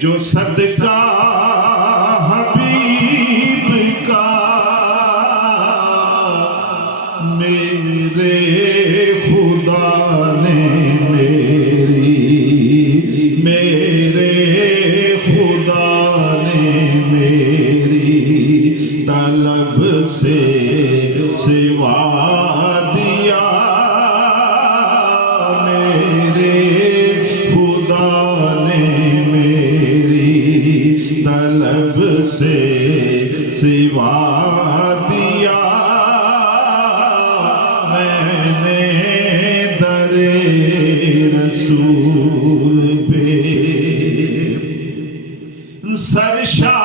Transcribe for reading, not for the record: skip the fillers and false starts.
جو صدقہ حبیب کا میرے خدا نے میرے خدا نے میری طلب سے سوا دیا میرے خدا نے میری طلب سے سوا دیا میں نے در رسول پہ سرشار